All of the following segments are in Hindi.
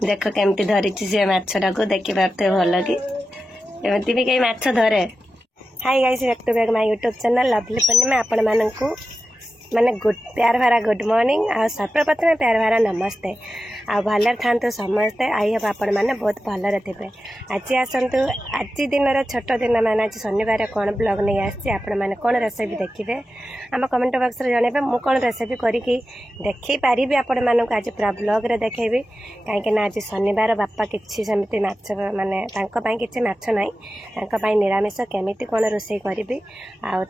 देख केमती धरी सी माछटा को देखी पारे भल कि एमती भी कई माछ धरे। Hi guys, back to back my YouTube channel lovely Purnima. आपण मानकू माने प्यार भरा गुड मॉर्निंग आ सर्वप्रथम प्यार भरा नमस्ते। आ भलर था समस्ते आई हम आपण मैंने बहुत भलरे थे। आज आसतु आज दिन छोट दिन मैंने आज शनिवार कौन ब्लॉग नहीं आसी मैंने कौन रेसिपी देखिए आम कमेंट बॉक्स रे जनइबे। मु कौन रेसिपी करके देखी पारि आपण मानक आज पूरा ब्लॉग रे देखेबी कहीं आज शनिवार बापा किसी सेमती माछ माने किसी माछ ना निरामिष केमिति कौन रोषे करी आउ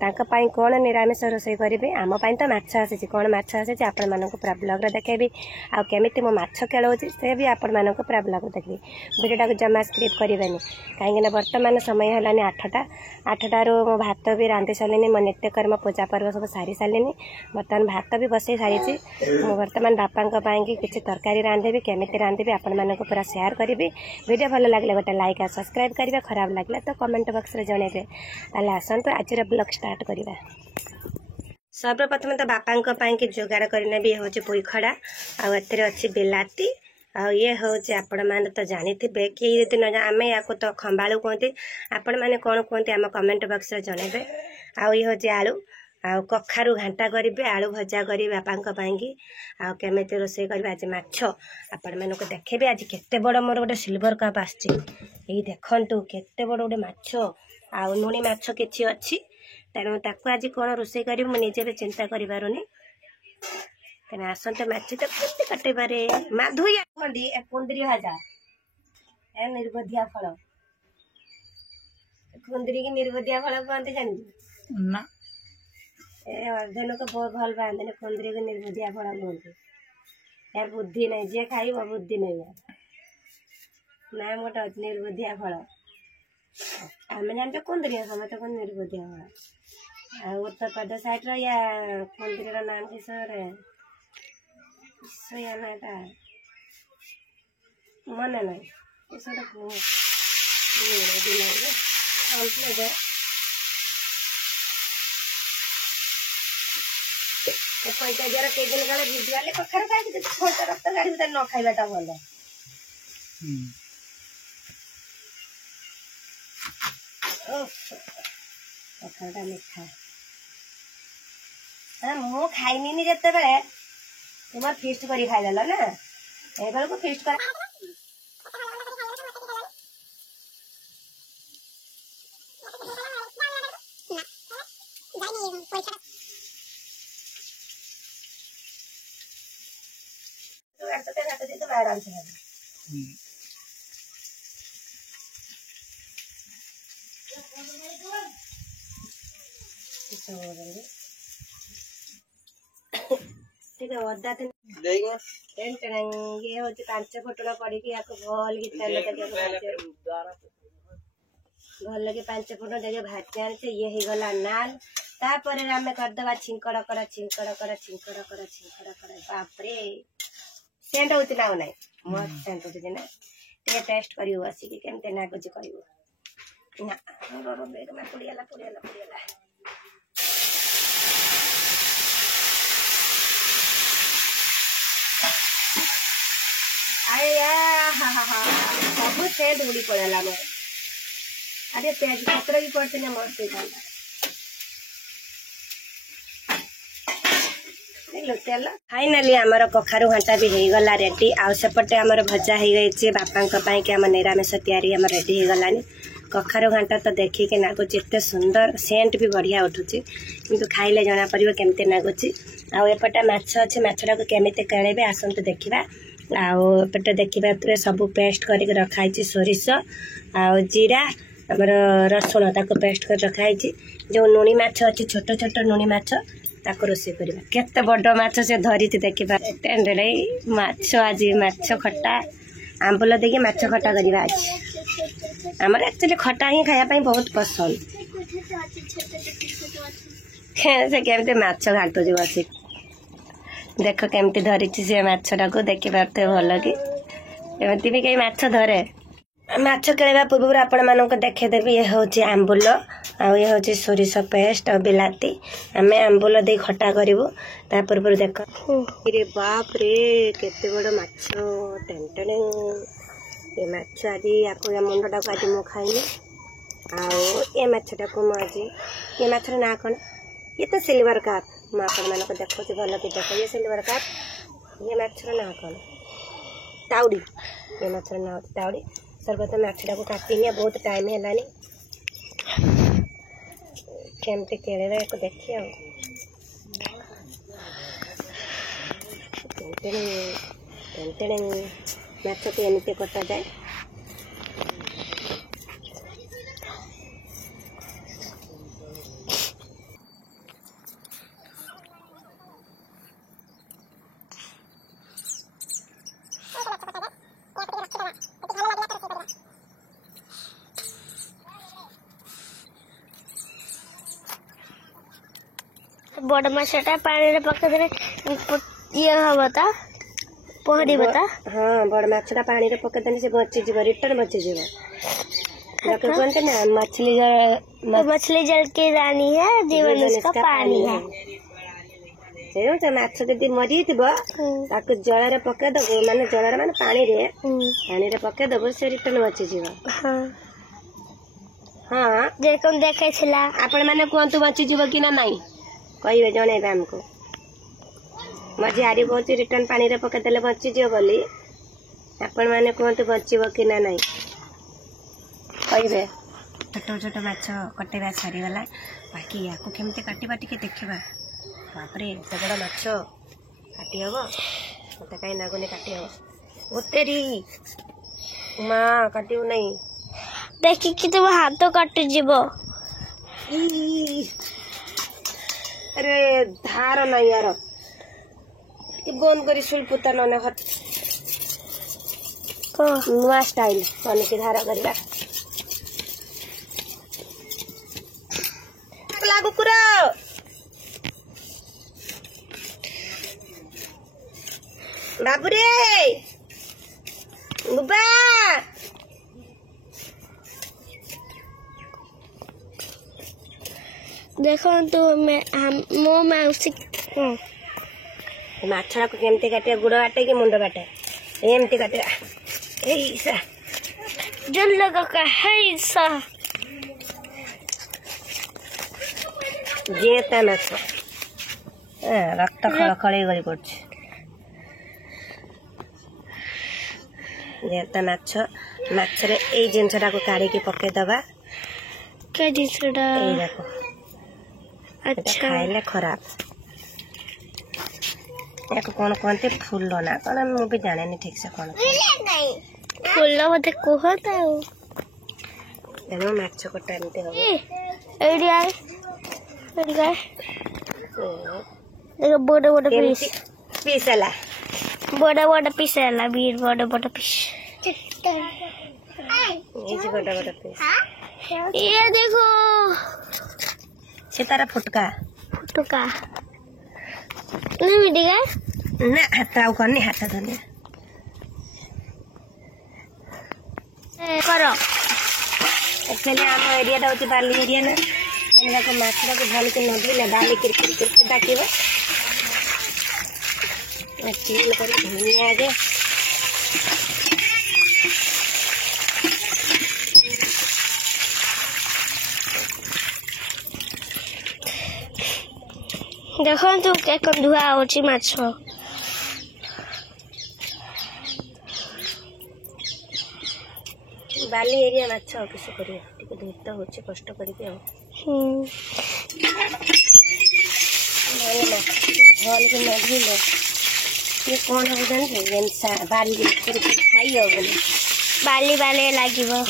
कौन निरामिष रोषे करी आम तो माछ आसी कौन माछ आसी आपण मानक पूरा ब्लॉग रे देखेबी आउ केमिति मो माछ खेलाऊँगी से भी आपण मानक पूरा ब्लॉग देखी। वीडियोटा को जमा स्क्रिप करेंगे कहीं बर्तमान समय है 8टारू मो भात भी रांधि सारे मो नित्यकर्म पूजा पर्व सब सारी सारे बर्तमान भात भी बसई सारी मु बर्तमान बापा किसी तरकारी रांधि केमिति रांधि आपण मानक पूरा शेयर करी। वीडियो भल लगे गोटे लाइक और सब्सक्राइब करेंगे, खराब लगे तो कमेंट बॉक्स रे जनइबे। ताले आसतु आज ब्लॉग स्टार्ट करवा। सर्वप्रथम तो बापा जोगाड़ करने भी हूँ पुई खड़ा अच्छी बिलाती आ ये हूँ आपण मैंने तो जानी थे कि दिन आम या तो खंबालू कहते आपण मैंने कौन कहते आम कमेंट बॉक्स रे जनइबे। आउ ये हूँ आलू आ कखारू घांटा करी आलू भजा करी बापा केमिति रोषे करी आज माछ आपण मानक देखेबे। आज केते बड़ मोर गोटे सिल्वर कप आछी यही देखंतु केते बड़ गोटे माछ आ नुणी माछ किछि अछि तेणु ताकू आज कौन रोषे करी मुझे भी चिंता करें। तेना आसते माछ तो केते काटे पारे माधुया खंडी ए कुंदरी भाजा ए निर्बोधिया फल कुंदरी की निर्बोधिया फल कहते जानी ना ए अर्धन को बहुत भल पाते कुंदरी को निर्बोधिया फल कहते यार बुद्धि नहीं जे खाई बुद्धि नहीं नाम गोटे अच्छे निर्बोधिया फल आम जानते कुंदरी समस्त को निर्बोधिया फल उत्तर प्रदेश साइड या कुंदरी नाम किस नाटा मन ना पैसा जरा कई दिन काले भिजवाले कखार खाई छोट रक्त गाड़ी भर न खाइबाटा भल। कखारटा मिठा मु खाइनी जिते बेले तुम फिस्ट कर खाईदेल ना ए बेलू फिस्ट कर ठीक है अदा ये हूँ 5 फुटण पड़ी भल की तेल भल कि 5 फुटण देखे भाजी आने ये हो गला नाल तापर आम करदे छिंकड़ कर छिंकड़ कर छिंकड़ कर छिंकड़ कर बापरे सेंट हो ना मस्त सेंट हो ना टे टेस्ट कर बसिक केमती नागुच कर ना बेग में पुड़ीगला पुड़ीगला पुड़ीगला सब तेज उड़ी पड़ा मोर अरे तेज पत्र भी पड़ते ना मस्त तेल। फाइनाली आमर कखारू घाटा भी हो गला रेडी आउ सेपटे आमर भजा हो गई बापा कि आम निरामिष तैयारी आम रेडी हो गलानी। कखारू घाटा तो देखिके नागुच एते सुंदर सेंट भी बढ़िया उठुची किंतु खाइले जना पड़िबो केमते नागुची। आउ एपटे माछ अछि माछटा को केमिते केळेबे आसंतु देखिबा। आउ एपटे देखिबा तो सब पेस्ट करके रखाई सोरिष आउ जीरा आमर रसुण ताको पेस्ट कर रखाई जो नुणी माछ अछि छोट छोट नुणी माछ ताको रोषे करबा। केते बड़ माछ से धरी थी देखिबा टेंडले माछ आज माछ खट्टा आंबुल देके माछ खट्टा करबा। आज हमर एक्चुअली खट्टा ही खाया पई बहुत पसंद से केमते माछ घाटो जो बसी देख केमती धरी सी माछटा को देखी पारे भल कि एमती भी कई माछ धरे। माछ खेलवा पूर्व आपण मानक देखेदेवी ये हूँ आंबुल आ ये हूँ सोरिष पेस्ट और बिलाती आम आंबुल दे खटा करूँ ता पूर्व देख रे बाप रे केते बड़ माछ टेंटने ये माछ आज या मुंडटा को आज मु खाइनी आ माछटा को आज ये माछर ना कौन ये तो सिल्वर काप मुझे आपण मानक देखुची भल कि देख ये सिल्वर काप ये माछर ना कौन ताउड़ी ये माछर ना ताउड़ी सर्वप्रथम माछटा को काटिनी बहुत टाइम है केमती केड़े को देखिए माछ को एमती कटा जाए बड़ माछटा पानी पकड़ ये हम बता पहड़ी बता हाँ बड़ माछटा पानी पकड़ से बचीज रिटर्न बचीज कहते ना मछली जल की रानी है जीवन उसका पानी है माछ जदि मरी जल पकईदेव माने जल माने पानी पकईदेव से रिटर्न बचीज हाँ जेरकम देखे आपण मैंने कहतु बचीज कि ना नाई कहे जन आमको मझी हारी बहुत रिटर्न पानी पकईदे बचीज बोली आपण मैंने कहतु बचब कि ना नाई कहे छोट छोट माछ कटेवा सारीगला बाकी या केमती काटा टे देखा बापरे एत बड़ा माछ काटी हम मत कहीं नागुनि काटी हम ओतेरी माँ काटू नहीं देखिकी तुम हाथ कटिज अरे धार नहीं यार बंद करी सुलपुता न नुआ स्टाइल मन की धार करवा लागू कुकुर बाबू रे बुबा देखो तो मो मौसी माछड़ा को केमती काटे गुड़ काटे कि मुंड काटे एमती काटे ऐसा जल लगा का है सा जेता माछ रक्त खड़खड़े गरी पड़छ जेता माछ माछरे ए जिनसटा को काढ़ी के पके दबा के जिनसटा ए देखो अच्छा खाइले खराब या कौन कहते फूल ना कौन मुझे जाने ठीक से कौन फूल बोधे कहता तेणु माछ कटा एमती हम देखो बड़ बड़ पीस पीस है बड़ बड़ पीस है बीर बड़ बड़ पीस बड़ा बड़ा पीस ये देखो से तारा फुटका नहीं मिलेगा ना हाथ आउ करनी हाथ धोने करो एक्चुअली आम एरिया टा होची बाली एरिया ना एनका को माछरा को भल के नदी ना बाली किरकिर डाकिबो क्लीन कर धनिया जे देखो तू के धुआ होची माछ बाली एरिया माछ किस करिया टिके धूर्त होची कष्ट करके भल के नदी में ये कौन हो जाने जेनसा बाली खाई हो बोले बाली बाले लागिबो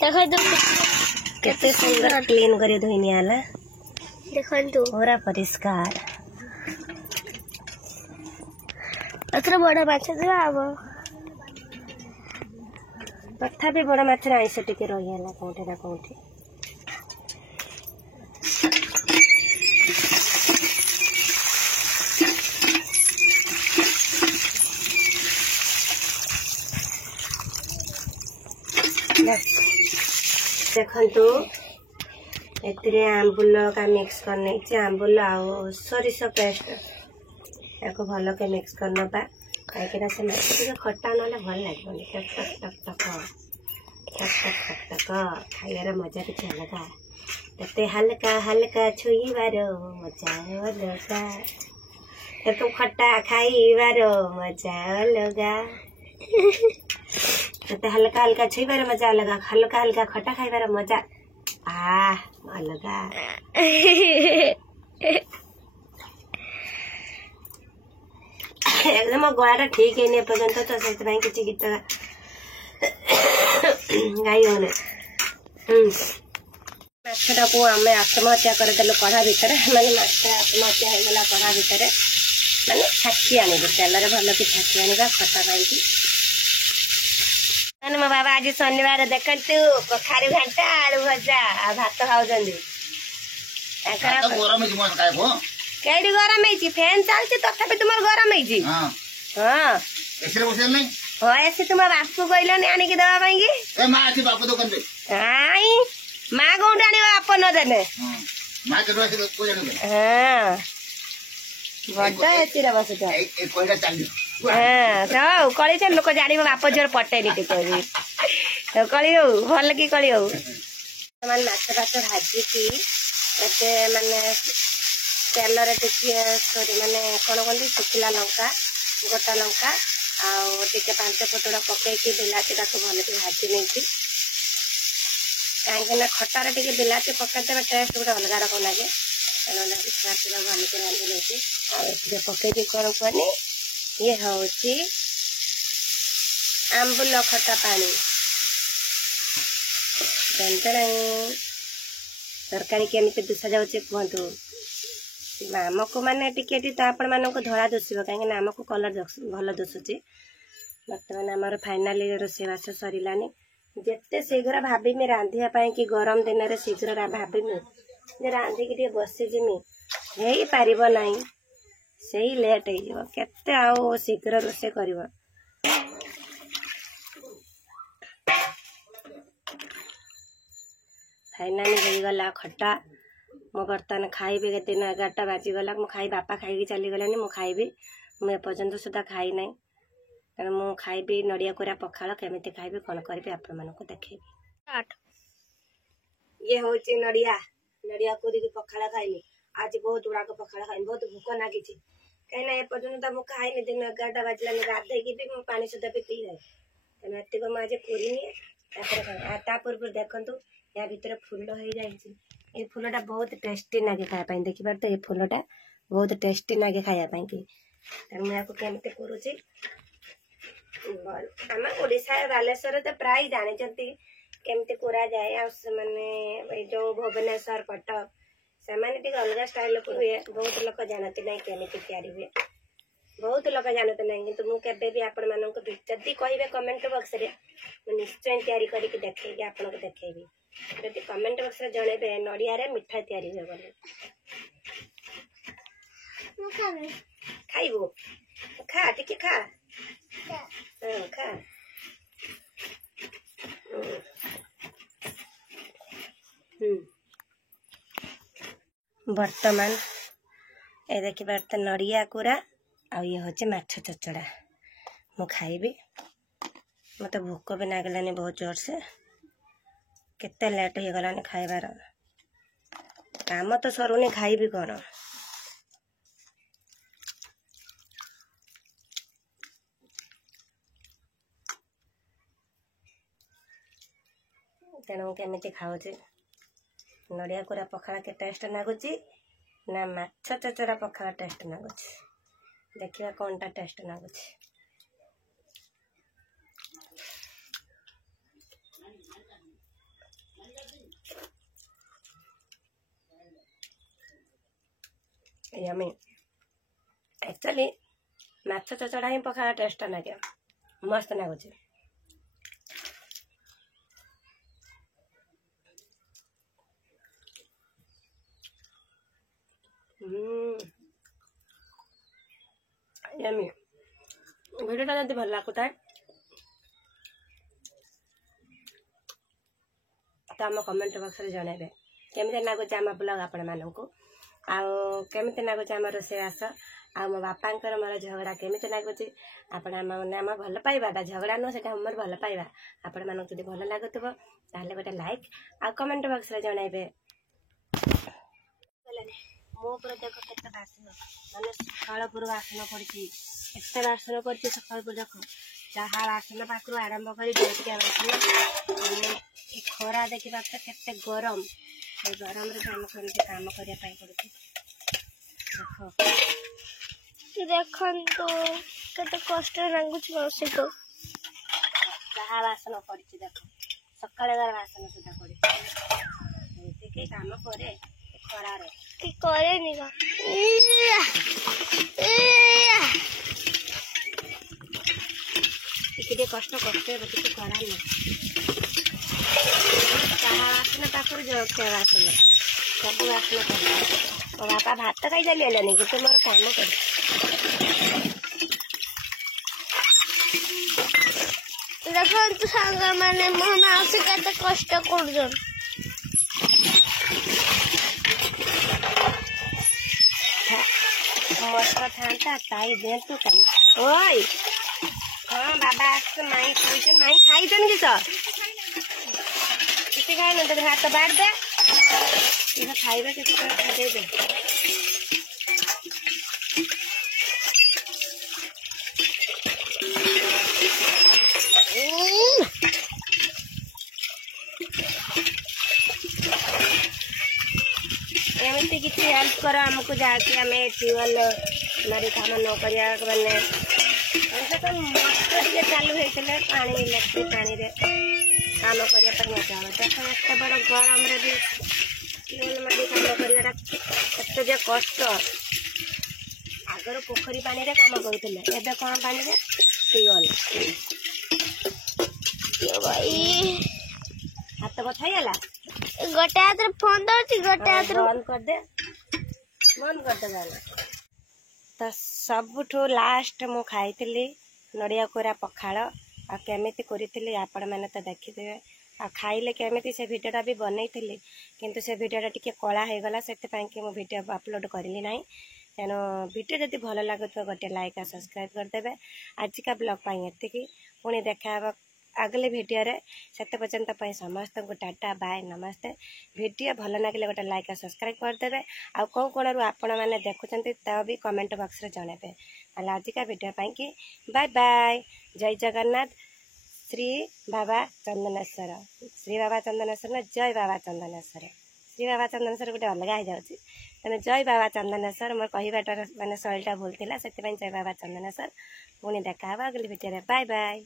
देखो तो केते सुंदर क्लीन करी धोइनी आला देखो तो पूरा परिष्कार ଏଥିରେ ବଡ଼ ମାଛ ଥିବ ଆମ ତଥାପି ବଡ଼ ମାଛରେ ଆଇଁଷ ଟିକେ ରହିଗଲା କୋଉଠି ନା କୋଉଠି। ଦେଖନ୍ତୁ ଏଥିରେ ଆମ୍ବୁଲ ମିକ୍ସ କରିନେଇଛି, ଆମ୍ବୁଲ ଆଉ ସୋରିଷ ପେଷ୍ଟ ୟାକୁ ଭଲକେ ମିକ୍ସ କରିନେବା, କାହିଁକିନା ସେ ମାଛ ଟିକେ ଖଟା ନହେଲେ ଭଲ ଲାଗିବନି। Talk talk talk talk talk talk talk talk ଖାଇବାର ମଜା କିଛି ଅଲଗା। ତତେ ହାଲକା ହାଲକା ଛୁଇଁବାର ମଜା ଅଲଗା, ତାକୁ ଖଟା ଖାଇବାର ମଜା ଅଲଗା। तते हल्का हल्का छुईबार मजा अलग, हल्का हल्का खटा खाइबार मजा अलगा। एकदम मो गळाटा ठीक है पर्यंत तो से किसी गीत गाई होने माछटा को आम आत्महत्या करदेलु कढ़ा भितर, माने माछटा आत्महत्या हो गला कढ़ा भितर, माने छाकी आनिबे तेलरे भल कि छाकी आनिबा खटा पाई। मो बाबा आज शनिवार देखु कखारू घंटा आलू भजा आ भात खाऊंगी। कई गरम फैन चलती तथापि तुम गरम हाँ ऐसे तुम बापू कहल आणिकी दवाई माँ कौट आने बाप नदेने हाँ बड़ा एसी बसुच हाँ कली लोक जान बाप झीर पटेनी टी कली हो भल कि कली हो माछ भात भाजिकी माने तेलरे टिके माने कौन कहते शुखिला लंका गोटा लंका आउ टिके 5 फुटड़ा पकईकी बिलाती भल कि भाजी नहीं कहीं खटारे टिके बिलाती पकईदेवे टेस्ट गोटे अलग रकम लगे भल कि रांधि नहीं पकईकी कौन कहनी ये हूँ आंबुल खटा पानी तरकारी केमी दुसा जाऊे कहतु आमको मैंने टिके तो आपण मानक धड़ा दुषब कहीं आमको कलर भल दुषुची। बर्तमान आमर फाइनाली रोषेईवास सरलानी जिते शीघ्र भाविमी रांधियापाई कि गरम दिन में शीघ्र भाविमी जे रांधिकी बसीजिमी हो पार ना से लेट हो केते आओ शीघ्र रोषे कर फाइनाली हो गला खटा मो बर्तमान खाइबी दिन 11टा बाजीगला मो खाई बापा खाई चली गलानी मु खाइबी मुझे पर्यंत सुधा खाई ना कारण मु खाइबी नड़िया कोरा पखाड़ केमिति खाइबी कौन करी आपण मानक देखेबी। ये हूँ नड़िया नड़िया कोरी पखाड़ खाइली आज बहुत गुड़ाक पखाड़ खाइली बहुत भूक लगी कहीं एपर्यंत तो मुझे खाई दिन 11टा बाजिलानी गाधेकी भी मु पानी सुधा भी पी जाए तेना एतिक मुझे कोरिनी पूर्व देखु या भितर फूल हो जाए ये फूलटा बहुत टेस्टी लगे खायापाई देखी पार तो ये फूलटा बहुत टेस्टी लगे खायापाई कि मुझे केमती करुँची आम ओडिशा बालेश्वर तो प्राय जानते केमती करा जाए आने जो भुवनेश्वर कटक से अलग स्टाइल हुए बहुत लोग जानते ना केमती तैयारी हुए बहुत लोग जानते ना कि मुझे भी आपण मानक जदि कहे कमेंट बॉक्स रे निश्चय तैयारी करके देखेगी आपको देखेबी जदि कमेंट बॉक्स रे जणेबे नड़िया रे मिठा तैयारी हुए बोले खाइबो खा टिके खा खा वर्तमान ए देखी बार नड़िया कोरा आ ये हूँ माछ चचड़ा मु खाइबी मत भोक भी नागलानी बहुत जोर से केते लेट हो गलानी खाइबार काम तो सरुनी खाइबी कौन तेणु केमिति खाऊँ नड़िया कोरा पखाड़ के टेस्ट लगुच ना माछ चचड़ा पखाड़ टेस्ट लगुच देखिए कौन टा टेस्ट लगुच। यमी एक्चुअली ମାଛ ଚଚଡ଼ା ହିଁ ପଖାଳ ଟେଷ୍ଟ ଲାଗେ ମସ୍ତ ଲାଗୁଛି। यम्मी भिडियोटा जदि भल लगुए तो आम कमेंट बॉक्स रे जनइबे केमिति लगुच आम ब्लॉग आपण मानकु केमिति लगुच आम रोषेईबास आ मो बापांकर मोर झगड़ा केमिति लगुच आपण आम भल पाइबाटा झगड़ा नुह से मोर भल पाइबा आपण मानक जदि भल लगुथबो ताहले गोटे लाइक आ कमेंट बॉक्स रे जनइबे। मो पर देख केते बासन माने सकाळ पूर्व बासन पड़ची एते बासन पड़ची सकाळ पूर्व देख जहा बासन पाखरु आरंभ करी जोटिया बासन माने ए खरा देखिबा त केते गरम ए गरम रे काम करके काम करिया पाई पड़ची। देखो तो केते कष्ट लाଗୁଛି मौसी को जहा बासन पड़ची देख सकाळ बासन सुधा पड़ची एते के काम करे खरा रे कि करेनी का ଟିକେ କଷ୍ଟ କରୁଛେ ଟିକେ କରାନି ଚାହା ବାସନ ପାଖରୁ ଜଳଖିଆ ବାସନ ସବୁ ବାସନ କର ମୋ ବାପା ଭାତ ଖାଇ ଚାଲିଗଲେନି କିନ୍ତୁ ମୋର କାମ କରେ। ଦେଖନ୍ତୁ ସାଙ୍ଗମାନେ ମୋ ମାଉସୀ କେତେ କଷ୍ଟ କରୁଛନ୍ତି। मसला था ताई दे तू कम ओय हाँ बाबा आस माई खाई माई खाई कि किसी खाई न तो हाथ बाढ़ दे खाइबे किसी दे दे एमती किसी हेल्प कर आमको जाके आम ट्यूबवेल मारी काम न करिया मैंने तो मोटर टे चालू होते पानी इलेक्ट्रिक पानी रे काम करने मजा हो देख एत बड़ गरम रे भी ट्यूबवेल मारी काम करवाटा एत जे कष्ट आगर पोखरी पानी रे काम करुले एबे कौन पानी रे ट्यूबवेल भाई हाथ बथा गला गोटे हाथ फोन दौर गोटे हाथ बंद कर दे गाना तो सबुठू लास्ट मु खाई नड़िया कोरा पखाड़ आ केमिति करी आपण मैंने तो देखिदे आ खाइले केमिति से भिडियोटा भी बनई किंतु से भिडियोटा टिके कला हो गला से कि मु भिडियो अपलोड करली नहीं तेणु भिडियो जदि भल लगुव गोटे लाइक आ सब्सक्राइब करदेवे। आजिका ब्लॉग एति पुणी देखा अगले भिडियो रे सेते पर्यंत समस्त को टाटा बाय नमस्ते। भिडियो भल लगे गोटे लाइक सब्सक्राइब करदेवे आ कौ कोण आपण मैंने देखुं तो भी कमेंट बॉक्स रे जणेबे। आजिका भिडियो कि बाय बाय जय जगन्नाथ श्री बाबा चंदनेश्वर जय बाबा चंदनेश्वर श्री बाबा चंदनेश्वर गोटे अलग हो जाऊँगी तेना जय बाबा चंदनेश्वर मोर कहवाटा मानने शैलीटा भूल था से जय बाबा चंदनेश्वर पुणी देखा अगले भिडियो बाय बाय।